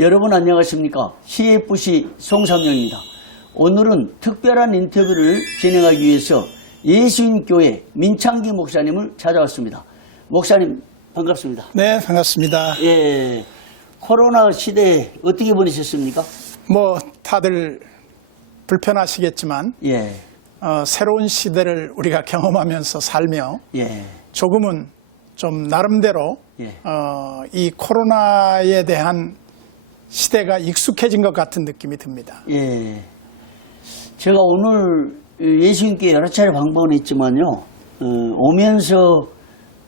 여러분 안녕하십니까? CFC 송삼영입니다. 오늘은 특별한 인터뷰를 진행하기 위해서 예수님교회 민창기 목사님을 찾아왔습니다. 목사님 반갑습니다. 네, 반갑습니다. 예, 코로나 시대 어떻게 보내셨습니까? 다들 불편하시겠지만 예, 새로운 시대를 우리가 경험하면서 살며 예, 조금은 좀 나름대로 예. 이 코로나에 대한 시대가 익숙해진 것 같은 느낌이 듭니다. 예. 제가 오늘 예수님께 여러 차례 방문했지만요, 오면서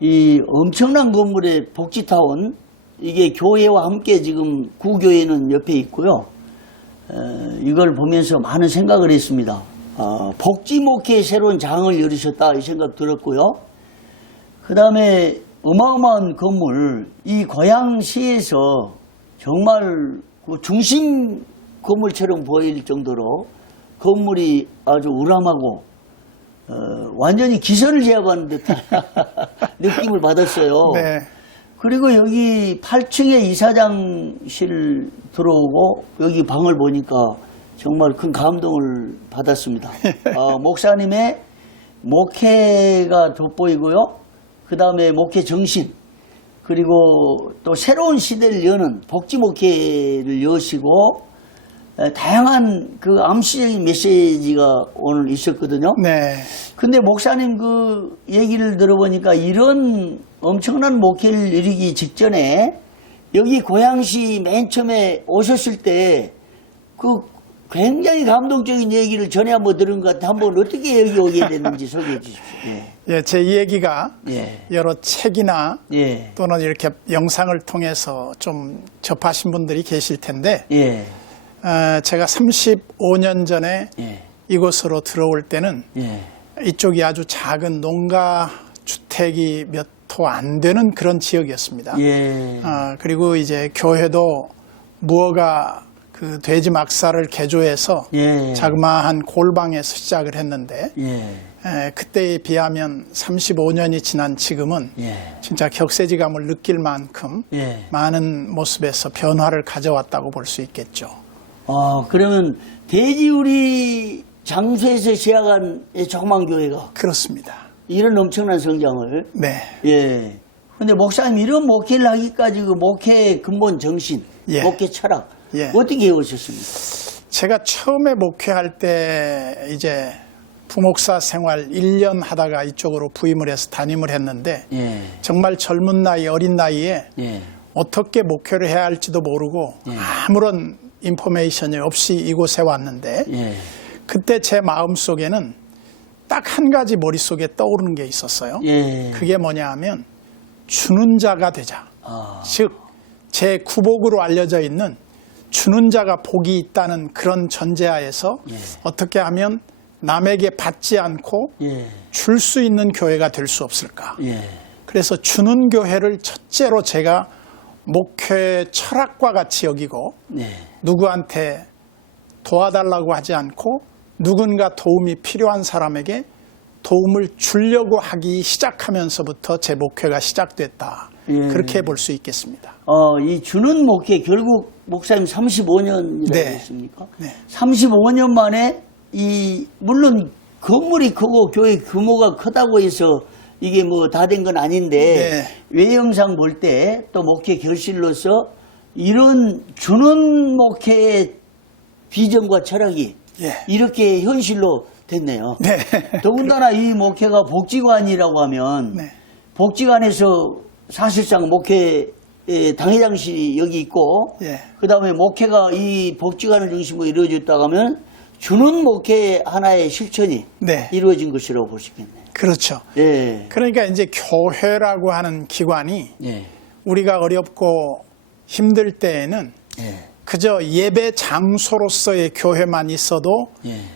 이 엄청난 건물의 복지타운, 이게 교회와 함께 지금 구교회는 옆에 있고요. 이걸 보면서 많은 생각을 했습니다. 복지목회의 새로운 장을 열으셨다 이 생각 들었고요. 그 다음에 어마어마한 건물, 이 고양시에서 정말 그 중심 건물처럼 보일 정도로 건물이 아주 우람하고 완전히 기선을 제압하는 듯한 느낌을 받았어요. 네. 그리고 여기 8층에 이사장실 들어오고 여기 방을 보니까 정말 큰 감동을 받았습니다. 목사님의 목회가 돋보이고요. 그 다음에 목회 정신, 그리고 또 새로운 시대를 여는 복지 목회를 여시고 다양한 그 암시적인 메시지가 오늘 있었거든요. 네. 근데 목사님 그 얘기를 들어보니까 이런 엄청난 목회를 이루기 직전에 여기 고양시 맨 처음에 오셨을 때 그 굉장히 감동적인 얘기를 전에 한번 들은 것 같아. 한번 어떻게 여기 오게 됐는지 소개해 주십시오. 예, 제 이야기가 예. 여러 책이나 예. 또는 이렇게 영상을 통해서 좀 접하신 분들이 계실 텐데 예. 제가 35년 전에 예. 이곳으로 들어올 때는 예. 이쪽이 아주 작은 농가 주택이 몇 호 안 되는 그런 지역이었습니다. 예. 그리고 이제 교회도 무허가 그 돼지 막사를 개조해서 예. 자그마한 골방에서 시작을 했는데 예. 그때에 비하면 35년이 지난 지금은 예. 진짜 격세지감을 느낄 만큼 예. 많은 모습에서 변화를 가져왔다고 볼 수 있겠죠. 그러면 돼지우리 장소에서 시작한 조그만 교회가 그렇습니다. 이런 엄청난 성장을. 네. 예. 근데 목사님 이런 목회를 하기까지 그 목회의 근본 정신, 예. 목회 철학 예. 어떻게 해오셨습니까? 제가 처음에 목회할 때 이제 부목사 생활 1년 하다가 이쪽으로 부임을 해서 담임을 했는데 예. 정말 젊은 나이, 어린 나이에 예. 어떻게 목회를 해야 할지도 모르고 아무런 인포메이션이 없이 이곳에 왔는데 예. 그때 제 마음속에는 딱 한 가지 머릿속에 떠오르는 게 있었어요. 예. 그게 뭐냐 하면 주는 자가 되자. 즉, 제 구복으로 알려져 있는 주는 자가 복이 있다는 그런 전제하에서 어떻게 하면 남에게 받지 않고 예. 줄 수 있는 교회가 될 수 없을까. 예. 그래서 주는 교회를 첫째로 제가 목회 철학과 같이 여기고 예. 누구한테 도와달라고 하지 않고 누군가 도움이 필요한 사람에게 도움을 주려고 하기 시작하면서부터 제 목회가 시작됐다. 예. 그렇게 볼 수 있겠습니다. 이 주는 목회 결국 목사님 35년이라고 네. 했습니까? 네. 35년 만에 물론 건물이 크고 교회 규모가 크다고 해서 이게 뭐 다 된 건 아닌데 외형상 볼 때 또 목회 결실로서 이런 주는 목회의 비전과 철학이 이렇게 현실로 됐네요. 네. 더군다나 이 목회가 복지관이라고 하면 복지관에서 사실상 목회 당회장실이 여기 있고 그 다음에 목회가 이 복지관을 중심으로 이루어졌다고 하면 주는 목회 하나의 실천이 이루어진 것이라고 볼 수 있겠네요. 그렇죠. 예. 그러니까 이제 교회라고 하는 기관이 우리가 어렵고 힘들 때에는 그저 예배 장소로서의 교회만 있어도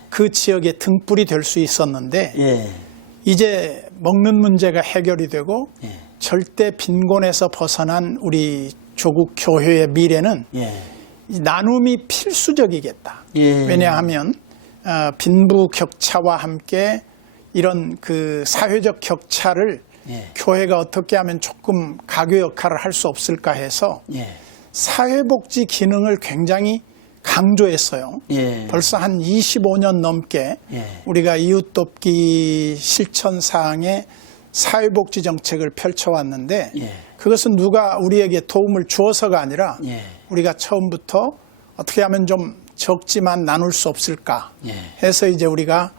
그 지역의 등불이 될 수 있었는데 이제 먹는 문제가 해결이 되고 절대 빈곤에서 벗어난 우리 조국 교회의 미래는 나눔이 필수적이겠다. 왜냐하면 빈부격차와 함께 이런 그 사회적 격차를 교회가 어떻게 하면 조금 가교 역할을 할 수 없을까 해서 사회복지 기능을 굉장히 강조했어요. 예. 벌써 한 25년 넘게 예. 우리가 이웃돕기 실천사항의 사회복지 정책을 펼쳐왔는데 예. 그것은 누가 우리에게 도움을 주어서가 아니라 예. 우리가 처음부터 어떻게 하면 좀 적지만 나눌 수 없을까 예. 해서 이제 우리가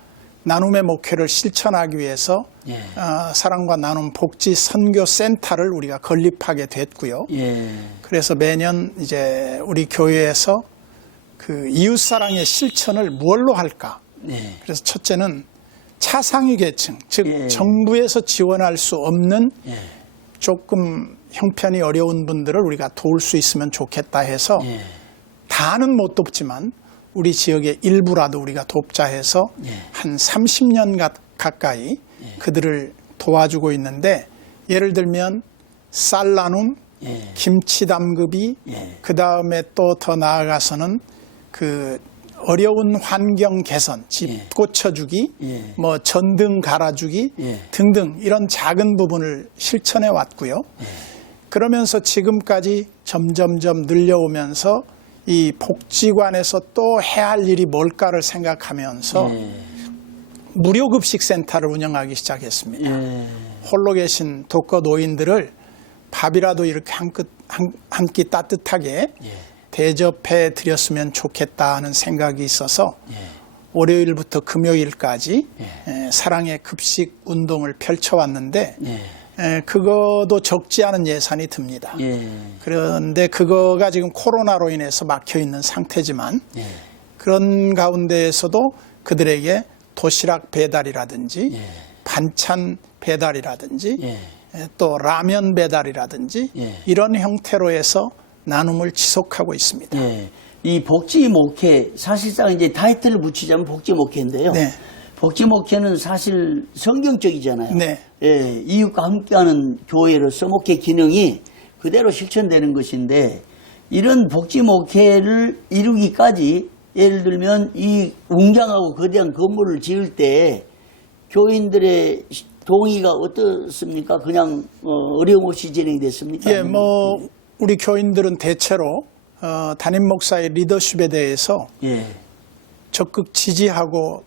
나눔의 목회를 실천하기 위해서 예. 사랑과 나눔 복지 선교 센터를 우리가 건립하게 됐고요. 예. 그래서 매년 이제 우리 교회에서 그 이웃사랑의 실천을 무엇로 할까? 예. 그래서 첫째는 차상위 계층, 즉 예. 정부에서 지원할 수 없는 예. 조금 형편이 어려운 분들을 우리가 도울 수 있으면 좋겠다 해서 예. 다는 못 돕지만 우리 지역의 일부라도 우리가 돕자 해서 예. 한 30년 가까이 그들을 도와주고 있는데 예를 들면 쌀 나눔, 예. 김치 담그기, 예. 그 다음에 또 더 나아가서는 그 어려운 환경 개선, 집 예. 고쳐주기, 예. 뭐 전등 갈아주기 예. 등등 이런 작은 부분을 실천해 왔고요. 그러면서 지금까지 점점점 늘려오면서 이 복지관에서 또 해야 할 일이 뭘까를 생각하면서 예. 무료급식 센터를 운영하기 시작했습니다. 예. 홀로 계신 독거 노인들을 밥이라도 이렇게 한 끼 따뜻하게 예. 대접해 드렸으면 좋겠다 하는 생각이 있어서 예. 월요일부터 금요일까지 예. 사랑의 급식 운동을 펼쳐왔는데 예. 그거도 적지 않은 예산이 듭니다. 예. 그런데 그거가 지금 코로나로 인해서 막혀 있는 상태지만 예. 그런 가운데에서도 그들에게 도시락 배달이라든지 예. 반찬 배달이라든지 예. 또 라면 배달이라든지 예. 이런 형태로 해서 나눔을 지속하고 있습니다. 예. 이 복지 목회 사실상 이제 타이틀을 붙이자면 복지 목회인데요. 네. 복지 목회는 사실 성경적이잖아요. 네. 예, 이웃과 함께하는 교회로서 목회 기능이 그대로 실천되는 것인데 이런 복지 목회를 이루기까지 예를 들면 이 웅장하고 거대한 건물을 지을 때 교인들의 동의가 어떻습니까? 그냥 어려움 없이 진행됐습니까? 예, 뭐 우리 교인들은 대체로 담임 목사의 리더십에 대해서 예. 적극 지지하고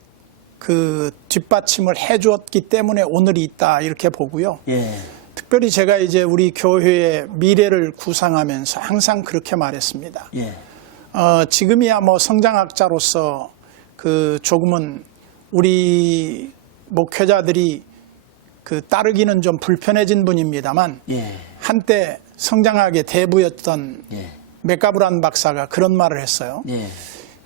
그 뒷받침을 해주었기 때문에 오늘이 있다 이렇게 보고요. 예. 특별히 제가 이제 우리 교회의 미래를 구상하면서 항상 그렇게 말했습니다. 예. 지금이야 뭐 성장학자로서 그 조금은 우리 목회자들이 그 따르기는 좀 불편해진 분입니다만 예. 한때 성장학의 대부였던 예. 맥가브란 박사가 그런 말을 했어요. 예.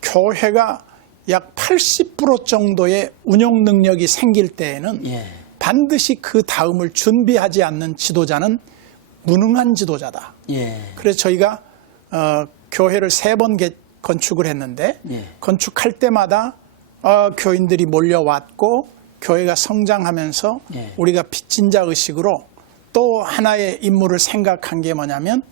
교회가 약 80% 정도의 운영 능력이 생길 때에는 예. 반드시 그 다음을 준비하지 않는 지도자는 무능한 지도자다. 예. 그래서 저희가 교회를 3번 건축을 했는데 예. 건축할 때마다 교인들이 몰려왔고 교회가 성장하면서 예. 우리가 빚진 자 의식으로 또 하나의 인물을 생각한 게 뭐냐면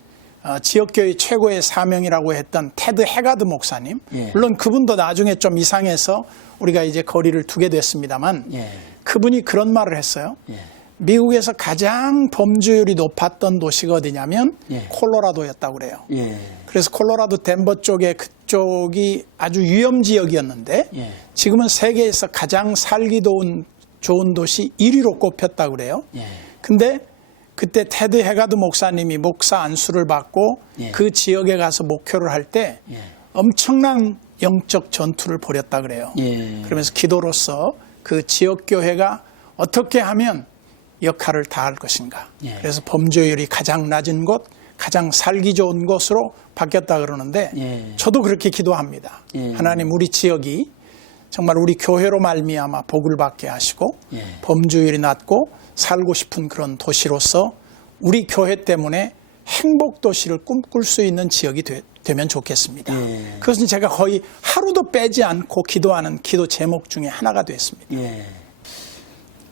지역교회 최고의 사명이라고 했던 테드 해가드 목사님. 예. 물론 그분도 나중에 좀 이상해서 우리가 이제 거리를 두게 됐습니다만 예. 그분이 그런 말을 했어요. 예. 미국에서 가장 범죄율이 높았던 도시가 어디냐면 예. 콜로라도였다고 그래요. 예. 그래서 콜로라도 덴버 쪽에 그쪽이 아주 위험 지역이었는데 예. 지금은 세계에서 가장 살기 좋은 도시 1위로 꼽혔다고 그래요. 예. 근데 그때 테드 해가드 목사님이 목사 안수를 받고 예. 그 지역에 가서 목회를 할 때 예. 엄청난 영적 전투를 벌였다 그래요. 예. 그러면서 기도로서 그 지역교회가 어떻게 하면 역할을 다할 것인가. 예. 그래서 범죄율이 가장 낮은 곳, 가장 살기 좋은 곳으로 바뀌었다 그러는데 예. 저도 그렇게 기도합니다. 예. 하나님 우리 지역이 정말 우리 교회로 말미암아 복을 받게 하시고 예. 범죄율이 낮고 살고 싶은 그런 도시로서 우리 교회 때문에 행복 도시를 꿈꿀 수 있는 지역이 되면 좋겠습니다. 예. 그것은 제가 거의 하루도 빼지 않고 기도하는 기도 제목 중에 하나가 됐습니다. 예.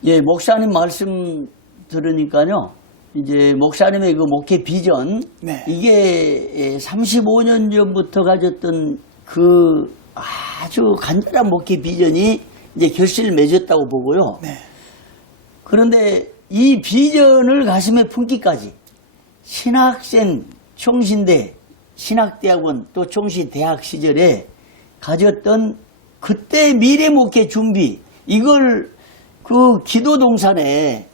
예, 목사님 말씀 들으니까요. 이제 목사님의 그 목회 비전, 네. 이게 35년 전부터 가졌던 그 아주 간절한 목회 비전이 이제 결실을 맺었다고 보고요. 네. 그런데 이 비전을 가슴에 품기까지 신학생, 총신대, 신학대학원 또 총신대학 시절에 가졌던 그때 미래 목회 준비, 이걸 그 기도 동산에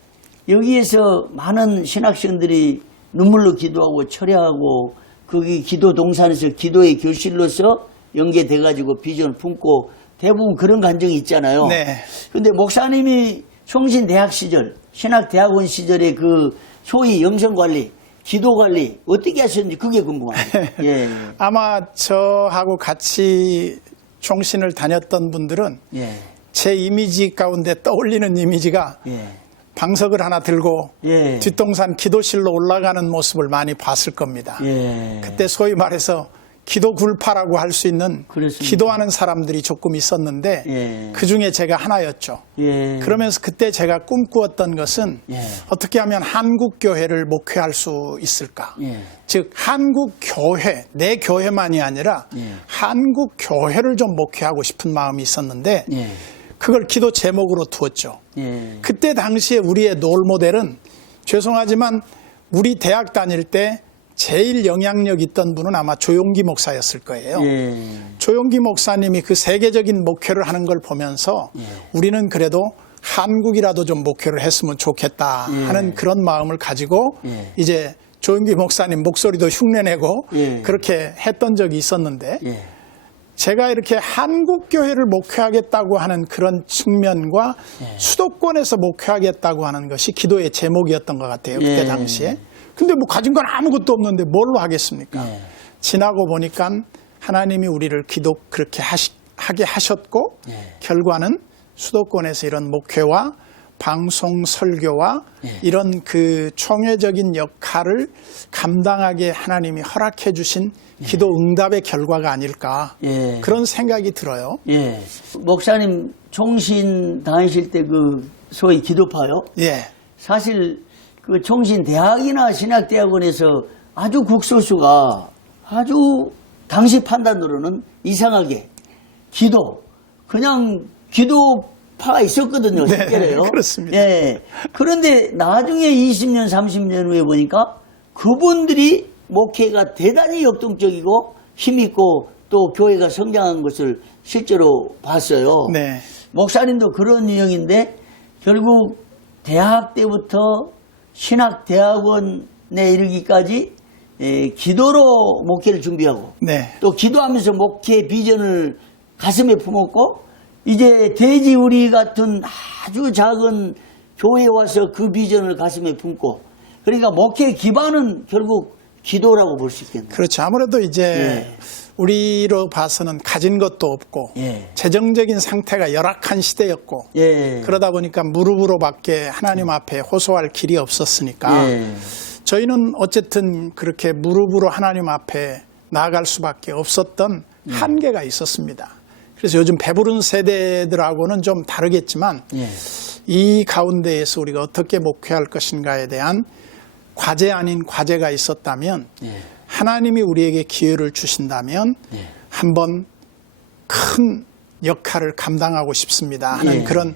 여기에서 많은 신학생들이 눈물로 기도하고 철회하고 거기 기도 동산에서 기도의 교실로서 연계돼 가지고 비전을 품고 대부분 그런 간증이 있잖아요. 네. 근데 목사님이 총신대학 시절, 신학대학원 시절에 그 소위 영성관리, 기도관리 어떻게 하셨는지 그게 궁금합니다. 예. 아마 저하고 같이 총신을 다녔던 분들은 예. 제 이미지 가운데 떠올리는 이미지가 예. 방석을 하나 들고 예. 뒷동산 기도실로 올라가는 모습을 많이 봤을 겁니다. 예. 그때 소위 말해서 기도 굴파라고 할 수 있는 그렇습니다. 기도하는 사람들이 조금 있었는데 예. 그 중에 제가 하나였죠. 예. 그러면서 그때 제가 꿈꾸었던 것은 예. 어떻게 하면 한국 교회를 목회할 수 있을까? 예. 즉 한국 교회, 내 교회만이 아니라 예. 한국 교회를 좀 목회하고 싶은 마음이 있었는데 예. 그걸 기도 제목으로 두었죠. 예. 그때 당시에 우리의 롤 모델은 죄송하지만 우리 대학 다닐 때 제일 영향력 있던 분은 아마 조용기 목사였을 거예요. 예. 조용기 목사님이 그 세계적인 목회를 하는 걸 보면서 우리는 그래도 한국이라도 좀 목회를 했으면 좋겠다 하는 그런 마음을 가지고 이제 조용기 목사님 목소리도 흉내내고 그렇게 했던 적이 있었는데 예. 제가 이렇게 한국 교회를 목회하겠다고 하는 그런 측면과 수도권에서 목회하겠다고 하는 것이 기도의 제목이었던 것 같아요. 그때 예. 당시에. 근데 뭐 가진 건 아무것도 없는데 뭘로 하겠습니까? 예. 지나고 보니까 하나님이 우리를 기도 그렇게 하게 하셨고 결과는 수도권에서 이런 목회와 방송 설교와 이런 그 총회적인 역할을 감당하게 하나님이 허락해 주신 기도 응답의 결과가 아닐까 예. 그런 생각이 들어요. 예. 목사님 총신 다니실 때 그 소위 기도파요. 예. 사실 그 총신대학이나 신학대학원에서 아주 국소수가 아주 당시 판단으로는 이상하게 기도, 그냥 기도파가 있었거든요. 네, 실제로요. 그렇습니다. 예. 그런데 나중에 20년, 30년 후에 보니까 그분들이 목회가 대단히 역동적이고 힘있고 또 교회가 성장한 것을 실제로 봤어요. 네. 목사님도 그런 유형인데 결국 대학 때부터 신학대학원에 이르기까지 기도로 목회를 준비하고 네. 또 기도하면서 목회 비전을 가슴에 품었고 이제 돼지우리 같은 아주 작은 교회에 와서 그 비전을 가슴에 품고 그러니까 목회 기반은 결국 기도라고 볼 수 있겠네요. 그렇죠. 아무래도 이제 예. 우리로 봐서는 가진 것도 없고 예. 재정적인 상태가 열악한 시대였고 예. 그러다 보니까 무릎으로밖에 하나님 앞에 호소할 길이 없었으니까 예. 저희는 어쨌든 그렇게 무릎으로 하나님 앞에 나아갈 수밖에 없었던 한계가 있었습니다. 그래서 요즘 배부른 세대들하고는 좀 다르겠지만 예. 이 가운데에서 우리가 어떻게 목회할 것인가에 대한 과제 아닌 과제가 있었다면 하나님이 우리에게 기회를 주신다면 한번 큰 역할을 감당하고 싶습니다 하는 그런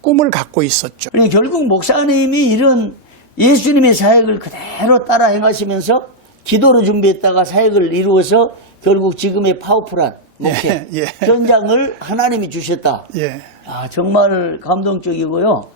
꿈을 갖고 있었죠. 그러니까 결국 목사님이 이런 예수님의 사역을 그대로 따라 행하시면서 기도로 준비했다가 사역을 이루어서 결국 지금의 파워풀한 목회 현장을 하나님이 주셨다. 예. 아, 정말 감동적이고요.